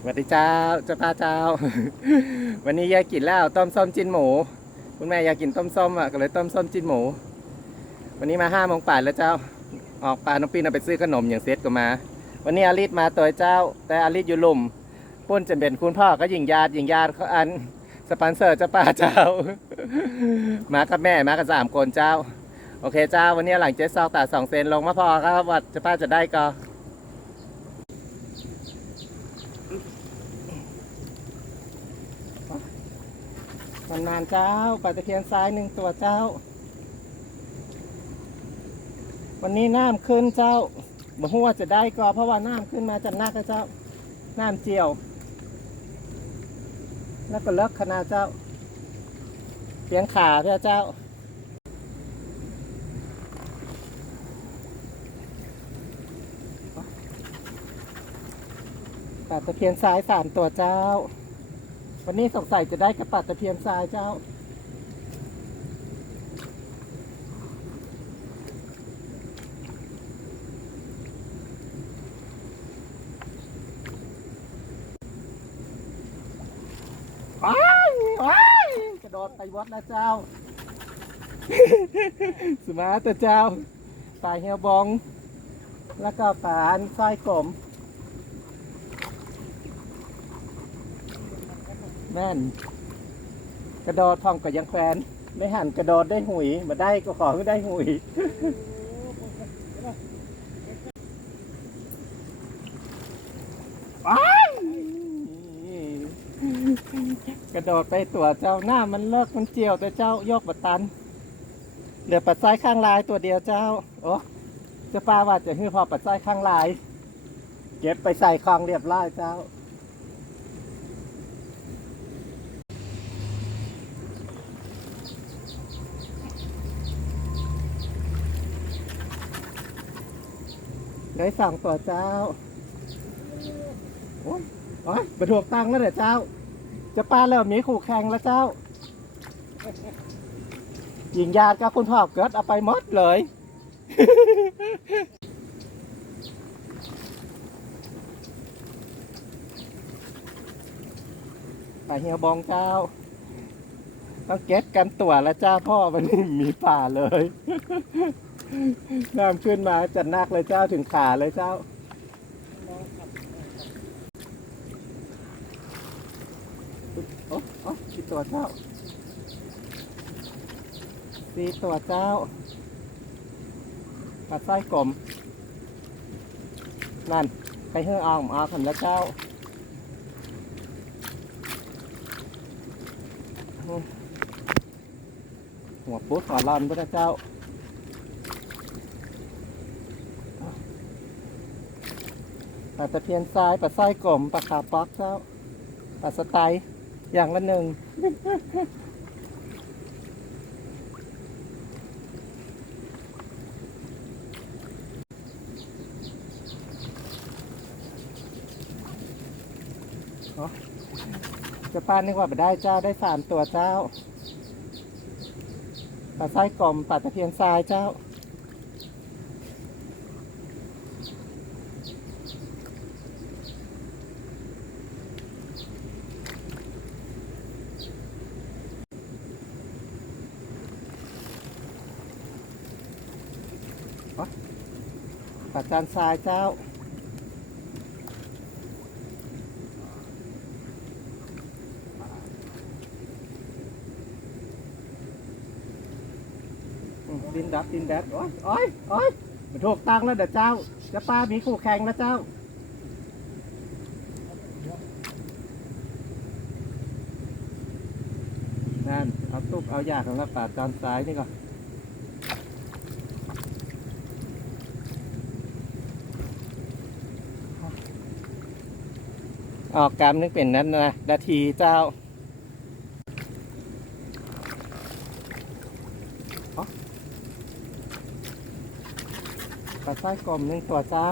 สวัสดีเจ้าเจ้าป้าเจ้า วันนี้ยายกินแล้วต้มส้มจิ้นหมู คุณแม่อยากกินต้มส้มอะก็เลยต้มส้มจิ้นหมู วันนี้มาห้าโมงป่านแล้วเจ้า ออกป่าน้องปีนเอาไปซื้อขนมอย่างเซตก็มา วันนี้อาริสมาตัวเจ้า แต่อาริสอยู่ลุมปุ้นจะเป็นคุณพ่อก็ยิงญาติยิงญาติเขาอันสปอนเซอร์เจ้าป้าเจ้า มากับแม่มากับสามคนเจ้า โอเคเจ้า วันนี้หลังเจ๊ซอกตาสองเซนลงมาพอครับว่าเจ้าป้าจะได้ก็ นนานเจ้าปลาตะเพียนซ้ายหนึ่งตัวเจ้า วันนี้น้ำขึ้นเจ้าบ่ฮู้ว่าจะได้ก็เพราะว่าน้ำขึ้นมาจากนักเจ้า น้ำเจียว แล้วก็เลิกขนาดเจ้าเพียงขาเพื่อเจ้าปลาตะเพียนซ้ายสามตัวเจ้า วันนี้สงสัยจะได้กระปัดตะเพียนทรายเจ้า ว้ายว้ายกระโดดไปวัดนะเจ้า สมาร์ตเจ้าปลาเฮียบอง แล้วก็ปลาอันสร้อยกลม แม่น กระโดดพร้องกับยังแควนไม่หันกระโดดได้หุยมาได้ก็ขอให้ได้หุยกระโดดไปตัวเจ้าหน้ามันเลิกมันเจียวแต่เจ้ายกบัตันเหลือปัดซ้ายข้างลายตัวเดียวเจ้า โอ้จะป้าว่าจะให้พอปัดซ้ายข้างลาย เก็บไปใส่คลองเรียบร้อยเจ้า ได้สองตัวเจ้า โอ้ยโอ้ยบรรทุกตังแล้วเหรอเจ้า จะปลาเริ่มมีขู่แข่งแล้วเจ้ายิงยาดกับคุณพ่อเกิดเอาไปหมดเลย ปลาเฮียบองเจ้า ต้องเก็ตกันตัวแล้วเจ้าพ่อวันนี้มีป่าเลย น้ำขึ้นมาจัดนักเลยเจ้าถึงขาเลยเจ้า โอ้โอ้สี่ตัวเจ้าสี่ตัวเจ้าปลาไส้กลม นั่น ไปเฮือเอาเอาขันแล้วเจ้าหัวปุ๊บขอรอนพระเจ้า ปลาตะเพียนทรายปลาสร้อยกลมปลาขาป๊อกเจ้าปลาสไตล์อย่างละหนึ่งจะป้านึกว่าไปได้เจ้าได้สามตัวเจ้าปลาสร้อยกลมปลาตะเพียนทรายเจ้า ปลาจานทรายเจ้า ดินดับดินแดดโอ้ยโอ้ยโอ้ยมันถูกตังแล้วเด้อเจ้าจะป้ามีคู่แข่งแล้วเจ้านั่นเอาตุกเอายากของเราป่าจานซ้ายนี่ก่อน ออกกรรมนึกเป็นนั้นนะนาทีเจ้าปลาไส้กลมหนึ่งตัวเจ้า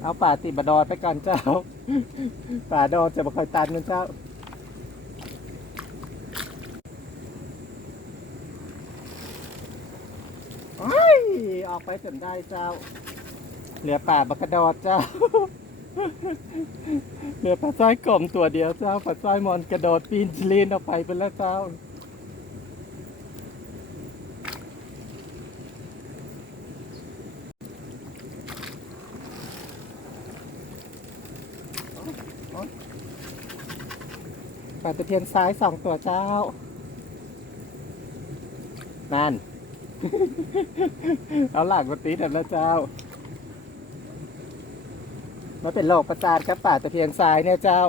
เอาป่าติดบดอไปก่อนเจ้า ป่าดอจะมาคอยตันมันเจ้า อ้าย ออกไปจนได้เจ้า เหลือป่าบักกระดอดเจ้า เหลือปลาสร้อยกลมตัวเดียวเจ้าปลาสร้อยมอนกระโดดปีนชลีนออกไปเป็นแล้วเจ้าปลาตะเพียนซ้ายสองตัวเจ้า นั่น เอาหลังมาตีแต่ละเจ้า มาเป็นโรคประสาทครับป่าตะเพียนซ้ายเนี่ยเจ้า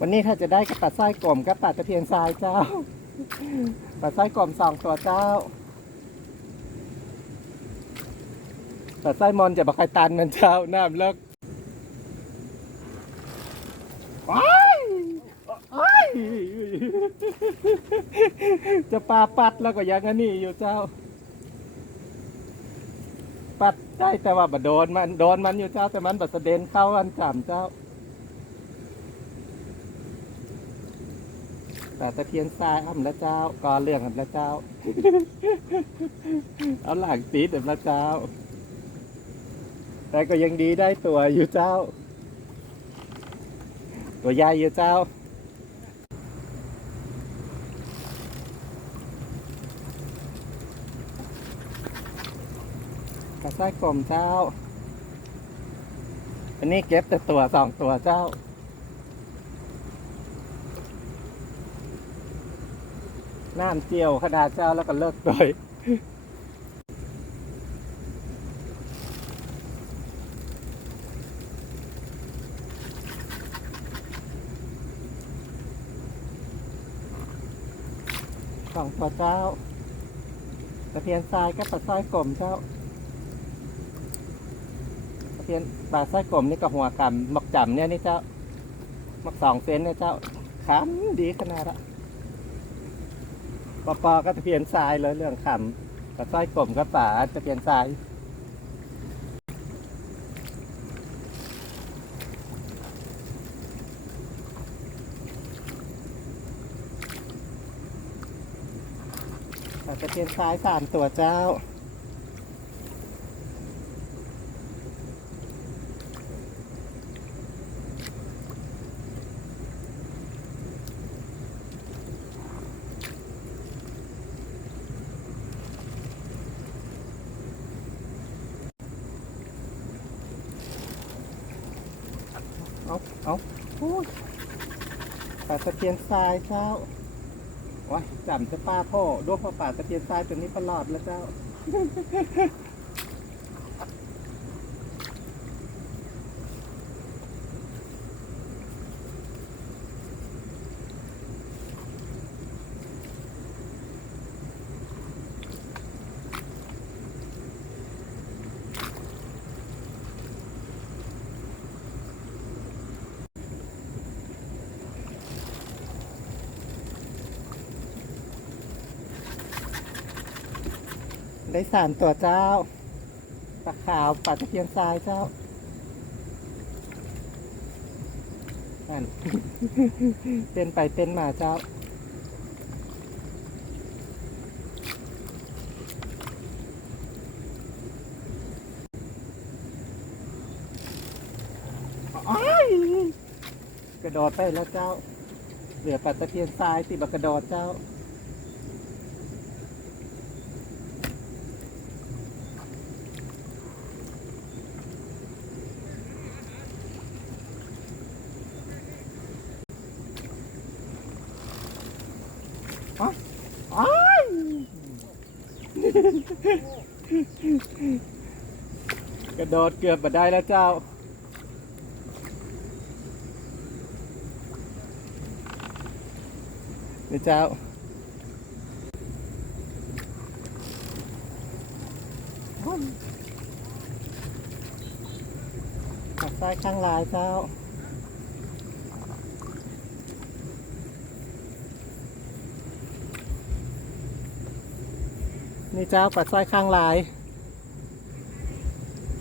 วันนี้ถ้าจะได้กับปลาสร้อยกลมกับปลาตะเพียนทรายเจ้าปลาสร้อยกลมสองตัวเจ้าปลาสร้อยมอนจะบอกใครตันมันเจ้าน้ำเลิกว้ายว้าย จะปลาปัดแล้วก็ยังอันนี้อยู่เจ้า ปัดได้แต่ว่าบโดนมันโดนมันอยู่เจ้าแต่มันบัดเด็นเข้าอันจำเจ้า แต่ตะเพียนทรายอ้ำแล้วเจ้าก่อเรื่องอ้ำแล้วเจ้า เอาหลังตีดอ้ำแล้วเจ้า แต่ก็ยังดีได้ตัวอยู่เจ้า ตัวใหญ่อยู่เจ้า กระซ้ายกลมเจ้าอันนี้เก็บแต่ตัวสองตัวเจ้า น้ำเจียวขนาดเจ้าแล้วก็เลิกโดยสองตัวเจ้าตะเพียนทรายกับปลาสร้อยกลมเจ้า เพียนปลาสร้อยกลมนี่ก็หัวกำหมกจำเนี่ยนี่เจ้าหมกสองเซนเนี่ยเจ้าขำดีขนาดละปอปอก็ตะเพียนทรายเลยเรื่องขำกับสร้อยกลมกับป่าตะเพียนทรายปลาตะเพียนทรายสามตัวเจ้า เอาเอาโอ้ยป่าตะเพียนทรายเจ้าโอ้ยจำจะป้าพ่อด้วยพ่อป่าตะเพียนทรายตัวนี้ประหลอดแล้วเจ้า ได้สามตัวเจ้าปลาขาวปลาตะเพียนทรายเจ้านั่นเต้นไปเต้นมาเจ้าอกระโดดไปแล้วเจ้า เหลือปลาตะเพียนทรายติบกกระโดดเจ้า อ้าย กระโดดเกือบมาได้แล้วเจ้านี่เจ้า ขับซ้ายข้างลายเจ้า นี่เจ้าปลาสร้อยข้างลาย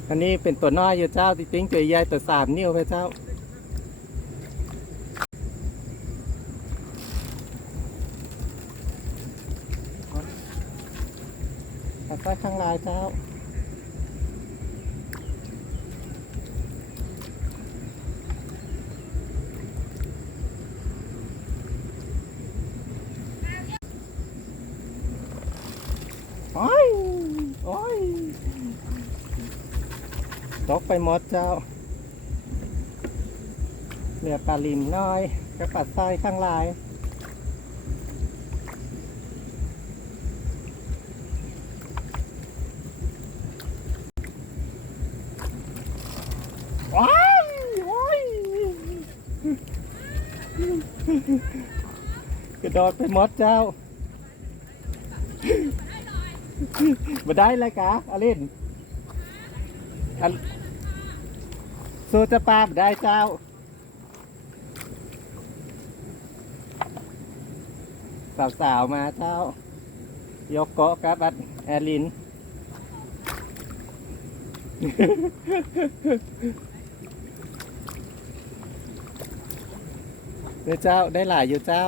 อันนี้เป็นตัวน้อยอยู่เจ้าติ๊งตัวใหญ่ตัวสามนิ้วไปเจ้าปลาสร้อยข้างลายเจ้า ตกไปหมดเจ้า เหลือปลาลิมน้อยกระปัดทรายข้างลายว้ายว้ายกระโดดไปหมดเจ้ามาได้เลยกะอลินอัน สู้จะปลาบได้เจ้า สาวๆมาเจ้า ยกเกาะกับอัดแอลิน เดี๋ยวเจ้าได้หลายอยู่เจ้า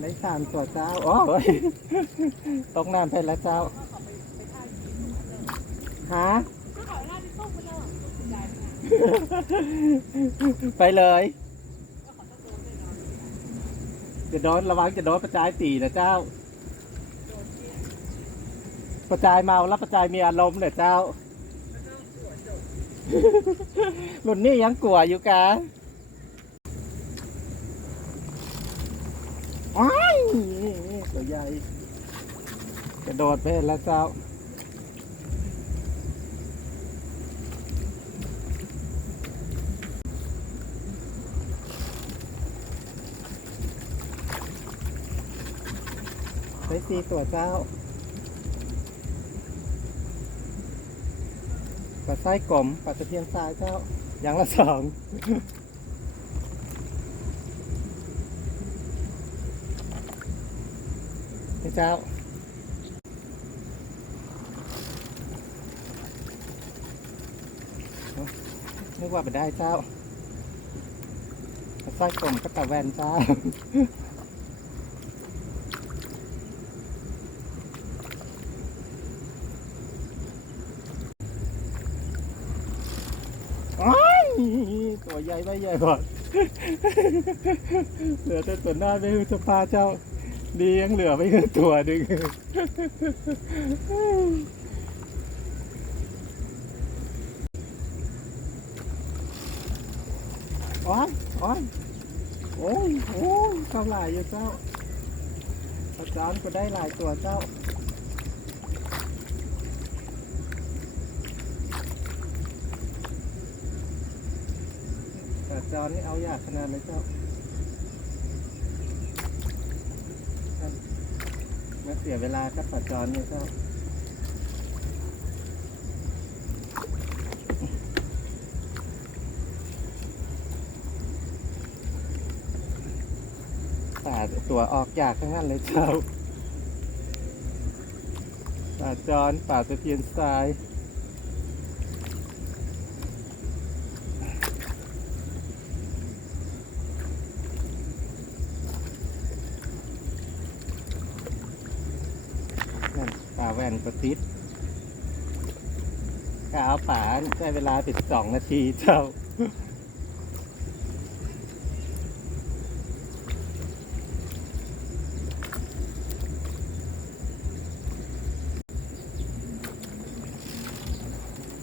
ได้สามตัวเจ้า โอ้ยตกน้ำไปแล้วเจ้า ฮะไปเลยจะโดนระวังจะโดนประจายตีนะเจ้า ประจายเมาแล้วประจายมีอารมณ์เนี่ยเจ้ารุ่นนี้ยังกลัวอยู่กะอ้ายตัวใหญ่กระโดดไปแล้วเจ้า ได้สี่ตัวเจ้าปลาไส้กลมปลาตะเพียนทรายเจ้าอย่างละสองนี่เจ้า นึกว่าไปได้เจ้าปลาไส้กลมก็ตะแวนเจ้า อ้ายตัว ใหญ่ไม่ใหญ่กว่าเหลือแต่ตัวหน้าไม่คือจะพาเจ้า ดียังเหลือไม่คือตัวหนึ่งอ้ยโอ้ยโอ้ยโอ้ยเข้าหลายอยู่เจ้าอาจารย์ก็ได้หลายตัวเจ้า จอนนี่เอายากขนาดเลยเจ้ามาเสียเวลากับปัดจอนเนี่ยเจ้าป่าตัวออกยากทั้งนั้นเลยเจ้าป่าจอนป่าตะเพียนทราย นั่นป่าแว่นประติดกเอาป่าใช้เวลาติดสองนาทีเจ้า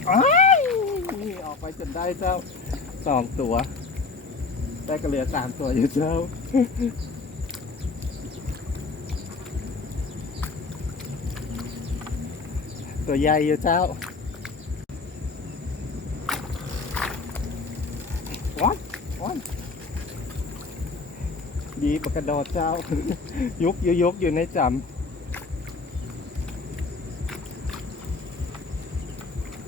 อ้ายนี่ออกไปจนได้เจ้าสองตัว ได้ก็เหลือสามตัวอยู่เจ้า ตัวใหญ่อยู่เจ้าว้ายว้ายดีปกกระดอดเจ้า ยุกยุกยุกอยู่ในจำ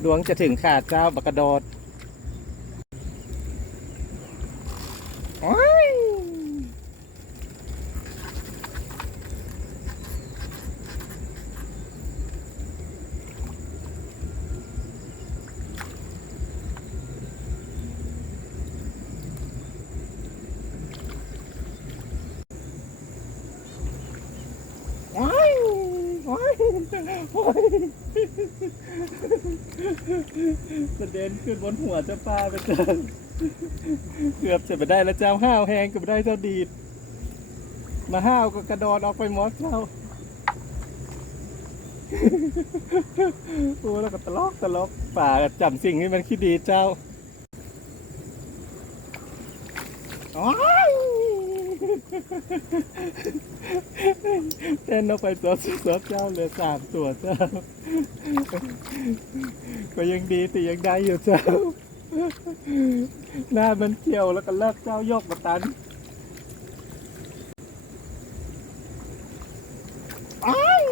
ดวงจะถึงขาดเจ้าปกกระดอดว้าย กระเด็น ขึ้นบนหัวเจ้าป้าไปเจอเกือบจะไปได้แล้วเจ้าห้าวแหงก็ไปได้เจ้าดีด มาห้าวก็กระดอนออกไปมอสเจ้าโอ้แล้วก็ตลกตลกป่าจำสิ่งนี้มันคิดดีเจ้าอ๋อ เต้นออกไปตัวสุดเจ้าเลือสามตัวเจ้า ก็ยังดีแต่ยังได้อยู่เจ้า หน้ามันเกี่ยวแล้วก็เลิกเจ้ายกมาตันอ้าย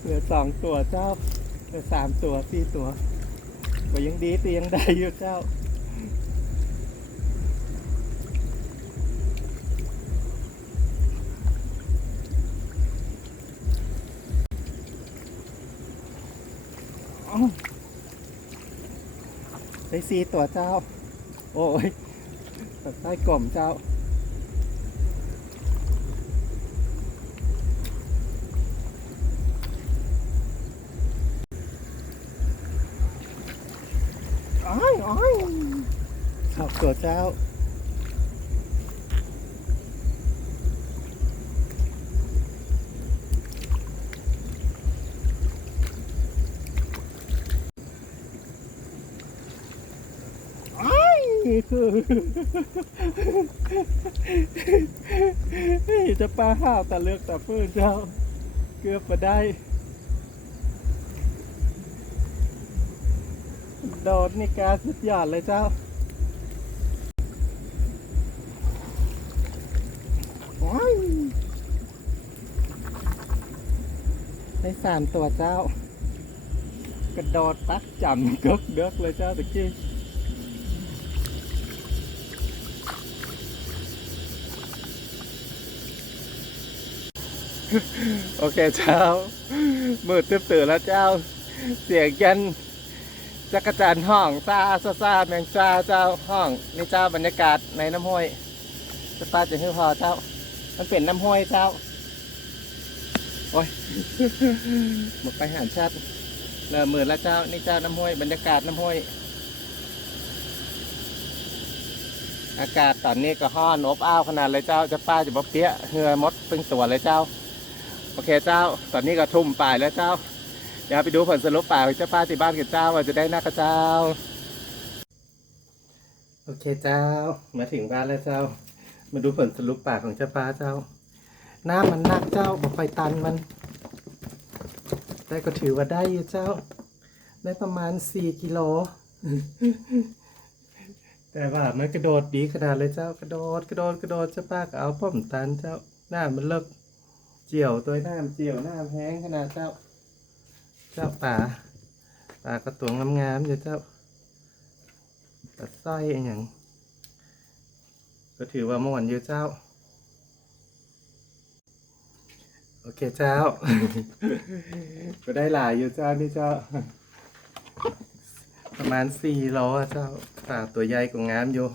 เหลือสองตัวเจ้าเหลือสามตัวสี่ตัวก็ยังดีแต่ยังได้อยู่เจ้า ไอซีตัวเจ้า โอ้ยตัดใต้กล่อมเจ้า อ้ายอ้ายขอบตัวเจ้า อ้ายคือ จะปลาห้าวตะเลือกตะพื้นเจ้า เกือบมาได้ โดดนี่กาสุดยอดเลยเจ้าโอ้ยได้สามตัวเจ้ากระโดดปักจำกึกเด็กเลยเจ้าตะกี้ โอเคเจ้ามืดตึ๊บตื่นแล้วเจ้า เสียงยันจักรจันห้องซาซาซาแมงซาเจ้าห้องนี่เจ้าบรรยากาศในน้ำห้วยจะป้าจะให้พอเจ้า มันเป็นน้ำห้วยเจ้าโอ้ยหมดไปหารชัดเริ่มมือแล้วเจ้านี่เจ้าน้ำห้วยบรรยากาศน้ำห้วย อากาศตอนนี้ก็ห้อนอบอ้าวขนาดเลยเจ้าจะป้าจะบ่เปี้ยเหงื่อมดเป็นตัวเลยเจ้า โอเคเจ้า ตอนนี้ก็ทุ่มป่ายแล้วเจ้า เดี๋ยวไปดูผลสรุปป่าของเจ้าป้าที่บ้านกันเจ้าว่าจะได้นักกระเจ้า โอเคเจ้า มาถึงบ้านแล้วเจ้า มาดูผลสรุปป่าของเจ้าป้าเจ้าน้ำมันนักเจ้าบอกไฟตันมันแต่ก็ถือว่าได้อยู่เจ้า ได้ประมาณสี่กิโล แต่ว่ามันกระโดดดีขนาดเลยเจ้ากระโดดกระโดดกระโดดเจ้าป้าก็เอาป้อมตันเจ้าหน้ามันเลิก เจียวตัวหน้าเจียวหน้าแห้งขนาดเจ้า เจ้าป่าป่ากระตัวงงามๆอยู่เจ้าตะสร้อยอย่างก็ถือว่าม่วนอยู่เจ้า โอเคเจ้า ก็ได้หลายอยู่เจ้านี่เจ้า ประมาณสี่โลอะเจ้าป่าตัวใหญ่กว่างามอยู่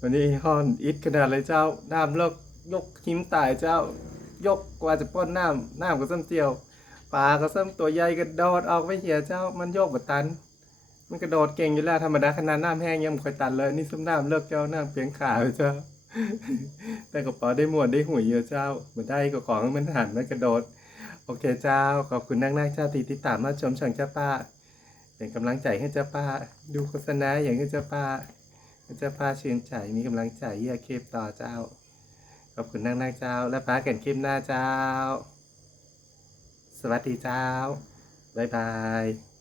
วันนี้ห้อนอิดขนาดเลยเจ้าน้ำลก ยกหิมตายเจ้า ยกกว่าจะป้อนน้ำน้ำก็ซ้ำเจียวปลาก็ซ้ำตัวใหญ่กระโดดออกไปเหียเจ้ามันโยกบบตัน มันกระโดดเก่งอยู่แล้วธรรมดาขนาดน้ำแห้งยังไม่ค่อยตันเลย นี่ซ้ำน้ำเลิกเจ้าน้ำเพียงขาเลยเจ้า แต่ก็ปอได้มวนได้หุยเยอะเจ้าเหมือนได้ก็ของมันหันมันกระโดด โอเคเจ้า ขอบคุณนักนักเจ้าตีที่ตามมาชมช่องเจ้าป้าเป็นกำลังใจให้เจ้าป้า ดูโฆษณาอย่างให้เจ้าป้าเจ้าป้าชื่นใจมีกำลังใจเยี่ยเคปต่อเจ้า ขอบคุณนักนักๆเจ้า และป้ากันคลิปหน้าเจ้า สวัสดีเจ้า บ๊ายบาย